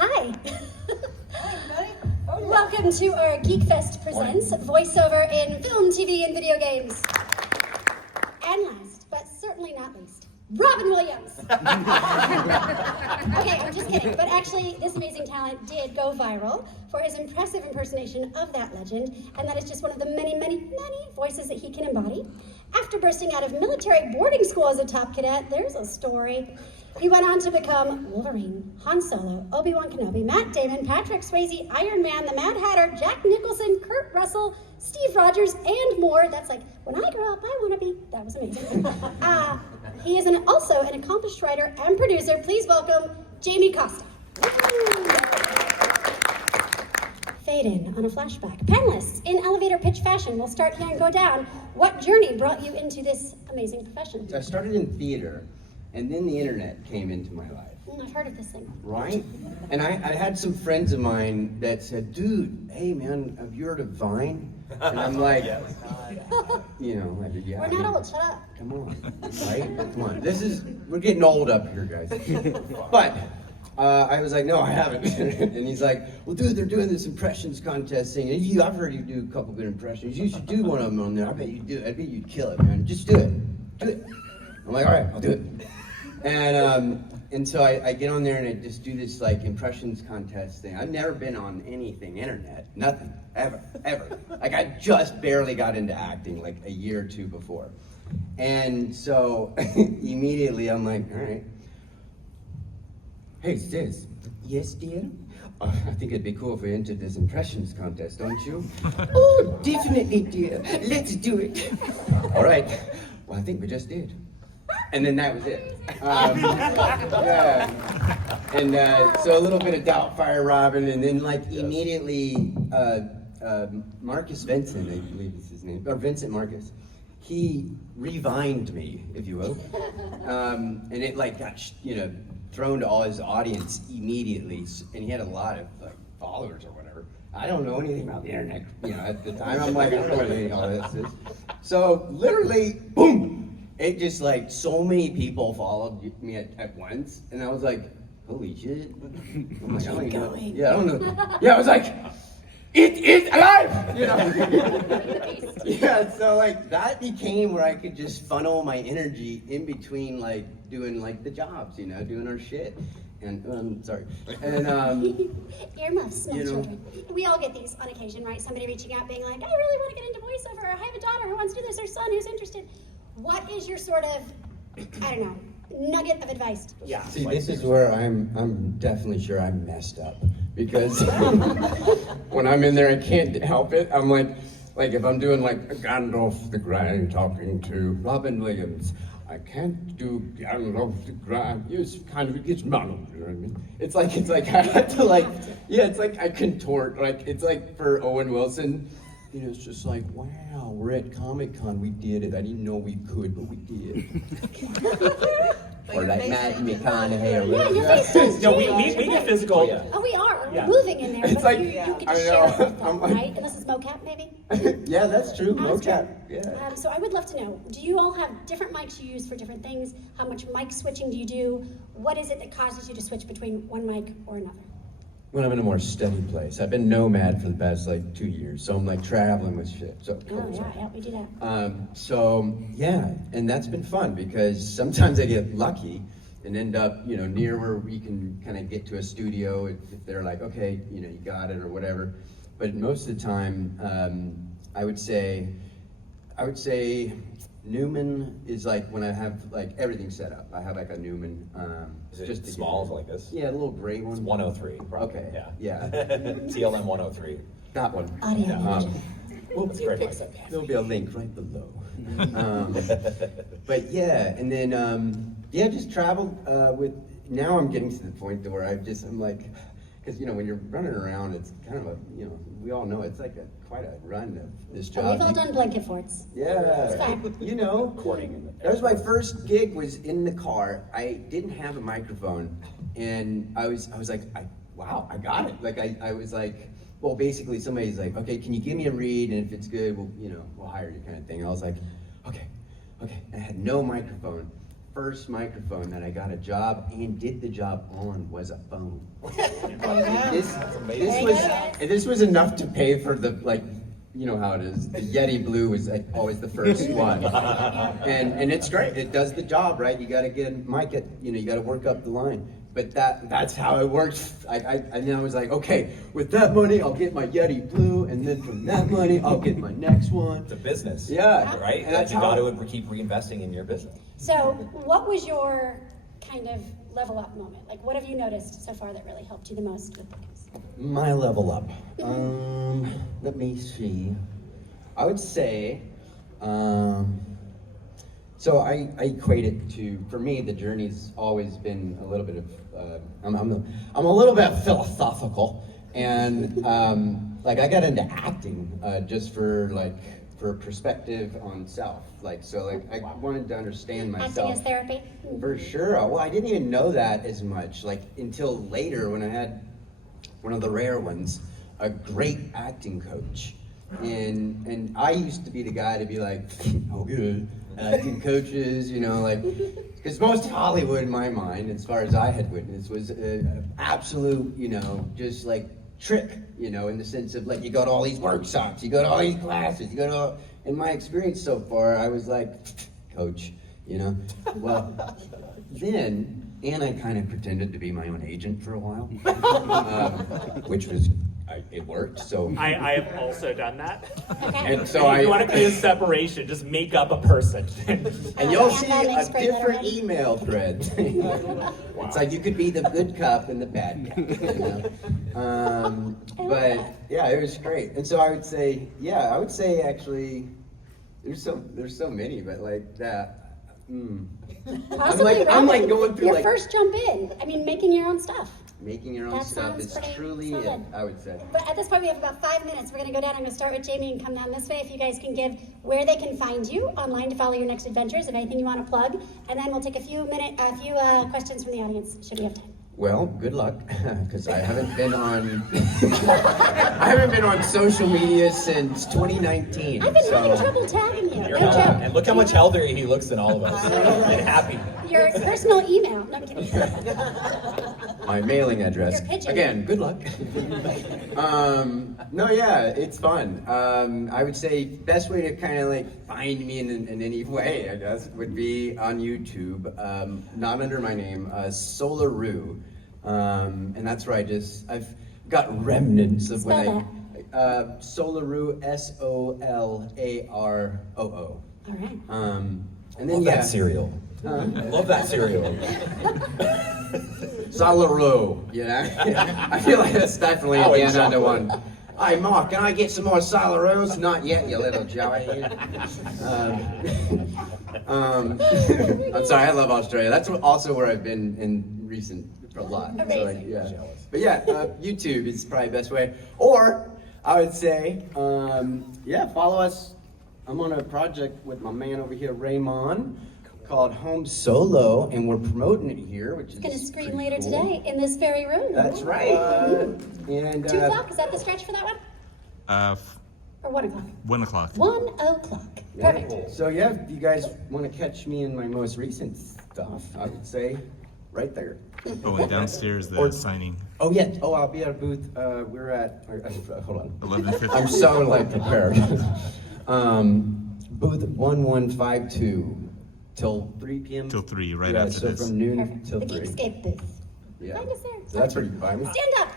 Hi. Welcome to our GeekFest Presents Voiceover in Film, TV, and Video Games. And last, but certainly not least, Robin Williams. Okay, I'm just kidding. But actually, this amazing talent did go viral for his impressive impersonation of that legend, and that is just one of the many, many, many voices that he can embody. After bursting out of military boarding school as a top cadet, there's a story. He went on to become Wolverine, Han Solo, Obi-Wan Kenobi, Matt Damon, Patrick Swayze, Iron Man, the Mad Hatter, Jack Nicholson, Kurt Russell, Steve Rogers, and more. That's like, when I grow up, I want to be. That was amazing. He is also an accomplished writer and producer. Please welcome Jamie Costa. Fade in on a flashback. Panelists in elevator pitch fashion. We'll start here and go down. What journey brought you into this amazing profession? So I started in theater, and then the internet came into my life. I've heard of this thing. Right? And I had some friends of mine that said, dude, hey man, have you heard of Vine? And I'm like, you know, I did, yeah. We're not old, shut up. Come on, right? Come on. We're getting old up here, guys. But I was like, no, I haven't. And he's like, well, dude, they're doing this impressions contest thing. And I've heard you do a couple good impressions. You should do one of them on there. I bet you'd do it. I bet you'd kill it, man. Just do it. Do it. I'm like, all right, I'll do it. And so I get on there and I just do this like impressions contest thing. I've never been on anything internet, nothing, ever. Like I just barely got into acting like a year or two before. And so immediately I'm like, all right. Hey sis, yes dear? I think it'd be cool if we entered this impressions contest, don't you? Oh, definitely dear, let's do it. All right, well I think we just did. And then that was it. Yeah. And so a little bit of Doubtfire Robin, and then like immediately Marcus Vincent, I believe is his name, or Vincent Marcus, he revined me, if you will. And it like got, thrown to all his audience immediately, and he had a lot of like followers or whatever. I don't know anything about the internet, at the time. I'm like, I don't know what any of all this is. So literally, boom! It just like so many people followed me at once, and I was like, "Holy shit!" I'm like, I don't even know. Yeah, I don't know. Yeah, I was like, "It is alive!" Yeah, so like that became where I could just funnel my energy in between like doing like the jobs, doing our shit. And sorry, and earmuffs, small children. We all get these on occasion, right? Somebody reaching out, being like, "I really want to get into voiceover. I have a daughter who wants to do this, or son who's interested." What is your sort of, nugget of advice? Yeah. See, this is where I'm definitely sure I messed up, because when I'm in there, I can't help it. I'm like if I'm doing like Gandalf the Grey talking to Robin Williams, I can't do Gandalf the Grey. It's kind of gets muddled, you know what I mean? It's like I have to it's like I contort. Like it's like for Owen Wilson. It's just like, wow, we're at Comic-Con, we did it. I didn't know we could, but we did. Or like Matthew McConaughey or whatever. Yeah, your face does No, we get physical. Yeah. Oh, we are. Yeah. We're moving in there, it's but like, you can I just know. share it with them, right? Unless it's mocap, maybe? Yeah, that's true, mocap, yeah. So I would love to know, do you all have different mics you use for different things? How much mic switching do you do? What is it that causes you to switch between one mic or another? When I'm in a more steady place. I've been nomad for the past 2 years, so I'm like traveling with shit. So Yeah, we do that. And that's been fun because sometimes I get lucky and end up, near where we can kind of get to a studio if they're like, okay, you got it or whatever. But most of the time, I would say Newman is like when I have like everything set up. I have like a Newman. Is it just small like this? Yeah, a little gray one. It's 103. Probably. Okay. Yeah. TLM 103. That one. Well, it's great. There'll be a link right below. But yeah, and then just traveled with. Now I'm getting to the point where I'm like, because when you're running around, it's kind of a we all know it's like quite a run of this job. We've all done blanket forts. Yeah, Courting. That was my first gig. Was in the car. I didn't have a microphone, and I was like, wow, I got it. Like I was like, well, basically somebody's like, okay, can you give me a read, and if it's good, we'll hire you, kind of thing. And I was like, okay. And I had no microphone. first microphone that I got a job and did the job on was a phone. This was enough to pay for the, like, you know how it is. The Yeti Blue was like always the first one, and it's great. It does the job, right? You got to get mic it. You know, you got to work up the line. But that's how it works. And then I was like, okay, with that money, I'll get my Yeti Blue, and then from that money, I'll get my next one. It's a business. Yeah, Right? And that's you how got to keep reinvesting in your business. So what was your kind of level up moment? Like, what have you noticed so far that really helped you the most with bookings? My level up. Let me see. I would say, so I equate it to, for me, the journey's always been a little bit of, I'm a little bit philosophical, and like I got into acting just for perspective on self. Like, so like I wanted to understand myself. Acting as therapy? For sure. Well, I didn't even know that as much, like until later when I had one of the rare ones, a great acting coach. And I used to be the guy to be like, oh good, acting coaches, you know, like, because most Hollywood in my mind, as far as I had witnessed, was an absolute, you know, just like trick, you know, in the sense of like, you go to all these workshops, you go to all these classes, you go to all, in my experience so far, I was like, coach, you know. Well, then, and I kind of pretended to be my own agent for a while, which was, it worked, so. I have also done that. Okay. And so If you want to create a separation, just make up a person. And you'll see that a makes great different lettering. email thread. It's like you could be the good cop and the bad guy, you know? But yeah, it was great. And so I would say actually, there's so many, but like that. Possibly I'm like relevant. going through your like first jump in. I mean, making your own stuff. making your own That stuff sounds is pretty truly it, solid. I would say. But at this point, we have about 5 minutes. We're going to go down. I'm going to start with Jamie and come down this way. If you guys can give where they can find you online to follow your next adventures, if anything you want to plug, and then we'll take a few questions from the audience, should we have time. Well, good luck, because I haven't been on social media since 2019. I've been so. having trouble tagging you. You're No not. joke. And look how much healthier he looks than all of us. And happy. Your personal email. No, I'm kidding. My mailing address. Your pigeon. Again, good luck. No, yeah, it's fun. I would say best way to kind of like find me in any way, I guess, would be on YouTube. Not under my name, Solaroo. And that's where I've got remnants of Spell when Solaroo, Solaroo. All right. And then Love that cereal. I love that cereal. Solaroo, you know? I feel like that's definitely Oh, at the and end under chocolate. one. Hey, Mark, can I get some more Solaroos? Not yet, you little Joey. I'm sorry, I love Australia. That's also where I've been in recent, for a lot. So, like, Amazing. yeah. But yeah, YouTube is probably the best way. Or, I would say, follow us. I'm on a project with my man over here, Raymond, called Home Solo, and we're promoting it here, which is It's going to screen pretty later cool. today in this very room. That's right. And 2 o'clock, is that the stretch for that one? Or 1 o'clock? 1 o'clock. 1 o'clock. Perfect. So yeah, if you guys want to catch me in my most recent stuff, I would say right there. Oh, and downstairs the Or- signing, Oh yeah. Oh, I'll be at a booth. We're at. Hold on. 11:50. I'm so like prepared. Booth 1152 till 3 p.m. Till 3, right yeah, after so this. from noon Perfect. till The 3. Geekscape booth. Yeah. Find us there. So that's pretty fun. Stand up.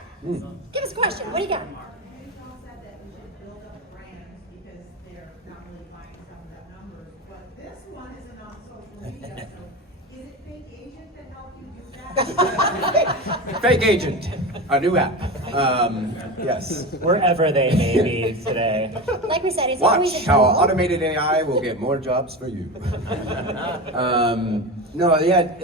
Give us a question. What do you got? Rachel said that we should build up brands because they're not really buying some of that numbers, but this one isn't on social media, so is it fake agent that helped you do that? Fake Agent, a new app. Yes. Wherever they may be today. Like we said, it's always Watch a how tool. automated AI will get more jobs for you. No, yeah,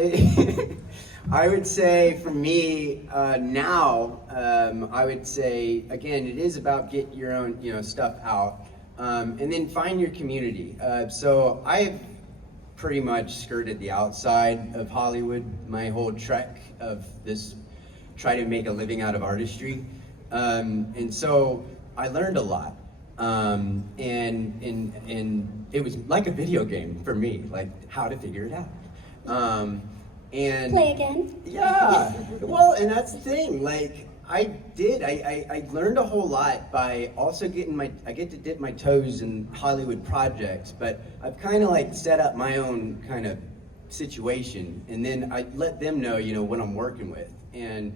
I would say for me now, I would say again, it is about get your own, stuff out, and then find your community. So I've pretty much skirted the outside of Hollywood my whole trek of this, try to make a living out of artistry, and so I learned a lot. And it was like a video game for me, like how to figure it out. And Play again. Yeah. Well, and that's the thing. Like, I learned a whole lot by also I get to dip my toes in Hollywood projects, but I've kind of like set up my own kind of situation, and then I let them know, what I'm working with. And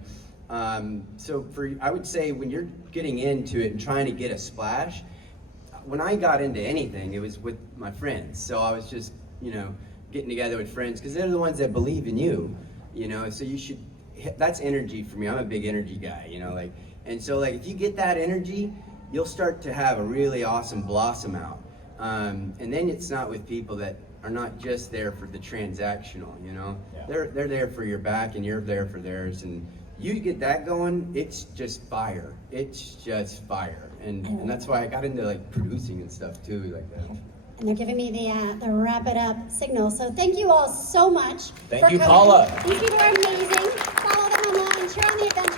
so I would say when you're getting into it and trying to get a splash, when I got into anything, it was with my friends. So I was just, getting together with friends because they're the ones that believe in you, so you should, that's energy for me. I'm a big energy guy, and so like if you get that energy, you'll start to have a really awesome blossom out. And then it's not with people that are not just there for the transactional, Yeah. They're there for your back and you're there for theirs, and you get that going, it's just fire. It's just fire. And that's why I got into like producing and stuff too, like that. And they're giving me the wrap it up signal. So thank you all so much. Thank for you, coming. Paula. These people are amazing. Follow them online, share on the event